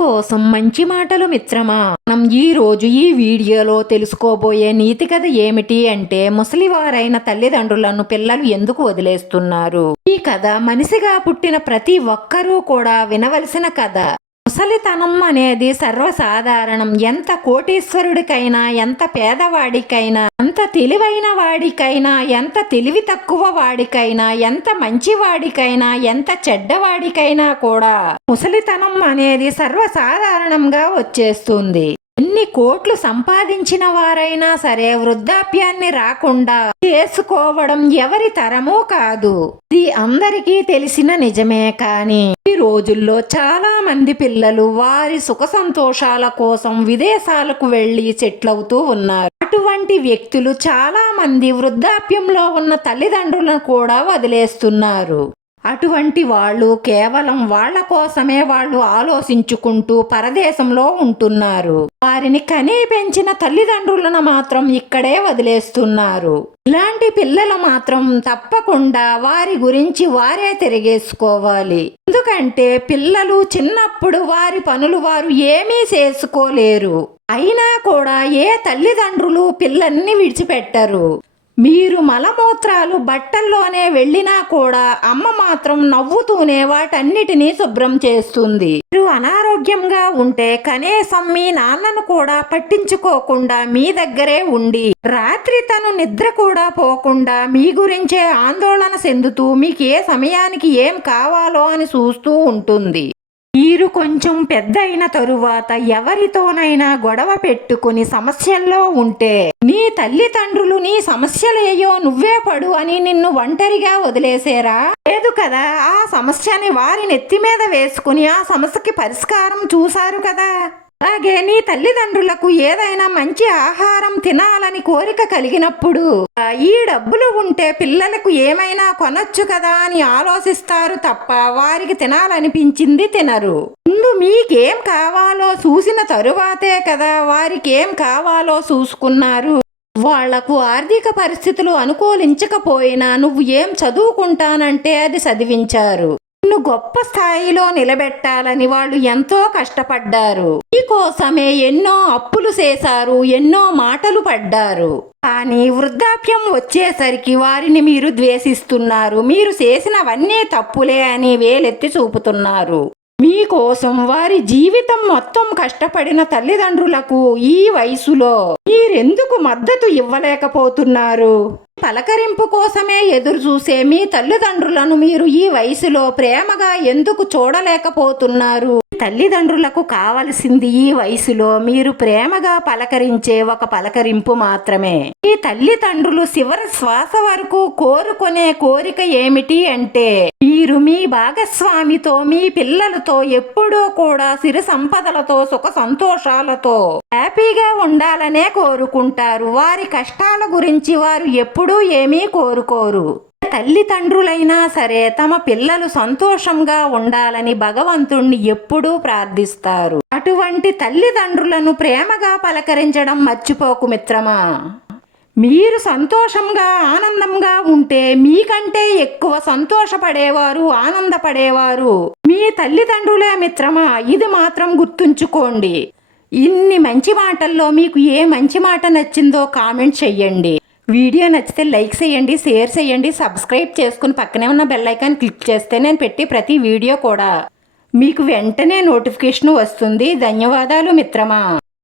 కోసం మంచి మాటలు మిత్రమా? మనం ఈ రోజు ఈ వీడియోలో తెలుసుకోబోయే నీతి కథ ఏమిటి అంటే ముసలివారైన తల్లిదండ్రులను పిల్లలు ఎందుకు వదిలేస్తున్నారు? ఈ కథ మనిషిగా పుట్టిన ప్రతి ఒక్కరూ కూడా వినవలసిన కథ. ముసలితనం అనేది సర్వసాధారణం. ఎంత కోటీశ్వరుడికైనా ఎంత పేదవాడికైనా ఎంత తెలివైన వాడికైనా ఎంత తెలివి తక్కువ వాడికైనా ఎంత మంచివాడికైనా ఎంత చెడ్డవాడికైనా కూడా ముసలితనం అనేది సర్వసాధారణంగా వచ్చేస్తుంది. ఎన్ని కోట్లు సంపాదించిన వారైనా సరే వృద్ధాప్యాన్ని రాకుండా చేసుకోవడం ఎవరి తరమూ కాదు. ఇది అందరికీ తెలిసిన నిజమే కానీ ఈ రోజుల్లో చాలా మంది పిల్లలు వారి సుఖ సంతోషాల కోసం విదేశాలకు వెళ్ళి సెటిల్ అవుతూ ఉన్నారు. అటువంటి వ్యక్తులు చాలా మంది వృద్ధాప్యంలో ఉన్న తల్లిదండ్రులను కూడా వదిలేస్తున్నారు. అటువంటి వాళ్ళు కేవలం వాళ్ళ కోసమే వాళ్ళు ఆలోచించుకుంటూ పరదేశంలో ఉంటున్నారు. వారిని కనీ పెంచిన తల్లిదండ్రులను మాత్రం ఇక్కడే వదిలేస్తున్నారు. ఇలాంటి పిల్లలు మాత్రం తప్పకుండా వారి గురించి వారే తిరిగేసుకోవాలి. ఎందుకంటే పిల్లలు చిన్నప్పుడు వారి పనులు వారు ఏమీ చేసుకోలేరు. అయినా కూడా ఏ తల్లిదండ్రులు పిల్లల్ని విడిచిపెట్టరు. మీరు మలమూత్రాలు బట్టల్లోనే వెళ్ళినా కూడా అమ్మ మాత్రం నవ్వుతూనే వాటన్నిటినీ శుభ్రం చేస్తుంది. మీరు అనారోగ్యంగా ఉంటే కనీసం మీ నాన్నను కూడా పట్టించుకోకుండా మీ దగ్గరే ఉండి రాత్రి తను నిద్ర కూడా పోకుండా మీ గురించే ఆందోళన చెందుతూ మీకు ఏ సమయానికి ఏం కావాలో అని చూస్తూ ఉంటుంది. మీరు కొంచెం పెద్ద అయిన తరువాత ఎవరితోనైనా గొడవ పెట్టుకుని సమస్యల్లో ఉంటే నీ తల్లిదండ్రులు నీ సమస్యలేయో నువ్వే పడు అని నిన్ను ఒంటరిగా వదిలేసేరా? లేదు కదా ఆ సమస్యని వారి నెత్తి మీద వేసుకుని ఆ సమస్యకి పరిష్కారం చూశారు కదా. అలాగే నీ తల్లిదండ్రులకు ఏదైనా మంచి ఆహారం తినాలని కోరిక కలిగినప్పుడు ఈ డబ్బులు ఉంటే పిల్లలకు ఏమైనా కొనొచ్చు కదా అని ఆలోచిస్తారు తప్ప వారికి తినాలనిపించింది తినరు. ముందు మీకేం కావాలో చూసిన తరువాతే కదా వారికి ఏం కావాలో చూసుకున్నారు. వాళ్ళకు ఆర్థిక పరిస్థితులు అనుకూలించకపోయినా నువ్వు ఏం చదువుకుంటానంటే అది చదివించారు. నిన్ను గొప్ప స్థాయిలో నిలబెట్టాలని వాళ్ళు ఎంతో కష్టపడ్డారు. మీకోసమే ఎన్నో అప్పులు చేశారు ఎన్నో మాటలు పడ్డారు. కానీ వృద్ధాప్యం వచ్చేసరికి వారిని మీరు ద్వేషిస్తున్నారు. మీరు చేసినవన్నీ తప్పులే అని వేలెత్తి చూపుతున్నారు. మీకోసం వారి జీవితం మొత్తం కష్టపడిన తల్లిదండ్రులకు ఈ వయసులో మీరెందుకు మద్దతు ఇవ్వలేకపోతున్నారు? పలకరింపు కోసమే ఎదురుచూసే మీ తల్లిదండ్రులను మీరు ఈ వయసులో ప్రేమగా ఎందుకు చూడలేకపోతున్నారు? తల్లిదండ్రులకు కావలసింది ఈ వయసులో మీరు ప్రేమగా పలకరించే ఒక పలకరింపు మాత్రమే. ఈ తల్లిదండ్రులు చివరి శ్వాస వరకు కోరుకునే కోరిక ఏమిటి అంటే మీరు మీ భాగస్వామితో మీ పిల్లలతో ఎప్పుడూ కూడా సిరి సంపదలతో సుఖ సంతోషాలతో హ్యాపీగా ఉండాలనే కోరుకుంటారు. వారి కష్టాల గురించి వారు ఎప్పుడూ ఏమీ కోరుకోరు. తల్లిదండ్రులైనా సరే తమ పిల్లలు సంతోషంగా ఉండాలని భగవంతుణ్ణి ఎప్పుడూ ప్రార్థిస్తారు. అటువంటి తల్లిదండ్రులను ప్రేమగా పలకరించడం మర్చిపోకు మిత్రమా? మీరు సంతోషంగా ఆనందంగా ఉంటే మీకంటే ఎక్కువ సంతోషపడేవారు ఆనందపడేవారు మీ తల్లిదండ్రులే మిత్రమా? ఇది మాత్రం గుర్తుంచుకోండి. ఇన్ని మంచి మాటల్లో మీకు ఏ మంచి మాట నచ్చిందో కామెంట్ చెయ్యండి. వీడియో నచ్చితే లైక్ చేయండి షేర్ చేయండి సబ్స్క్రైబ్ చేసుకుని పక్కనే ఉన్న బెల్ ఐకాన్ క్లిక్ చేస్తే నేను పెట్టి ప్రతి వీడియో కూడా. మీకు వెంటనే నోటిఫికేషన్ వస్తుంది. ధన్యవాదాలు మిత్రమా.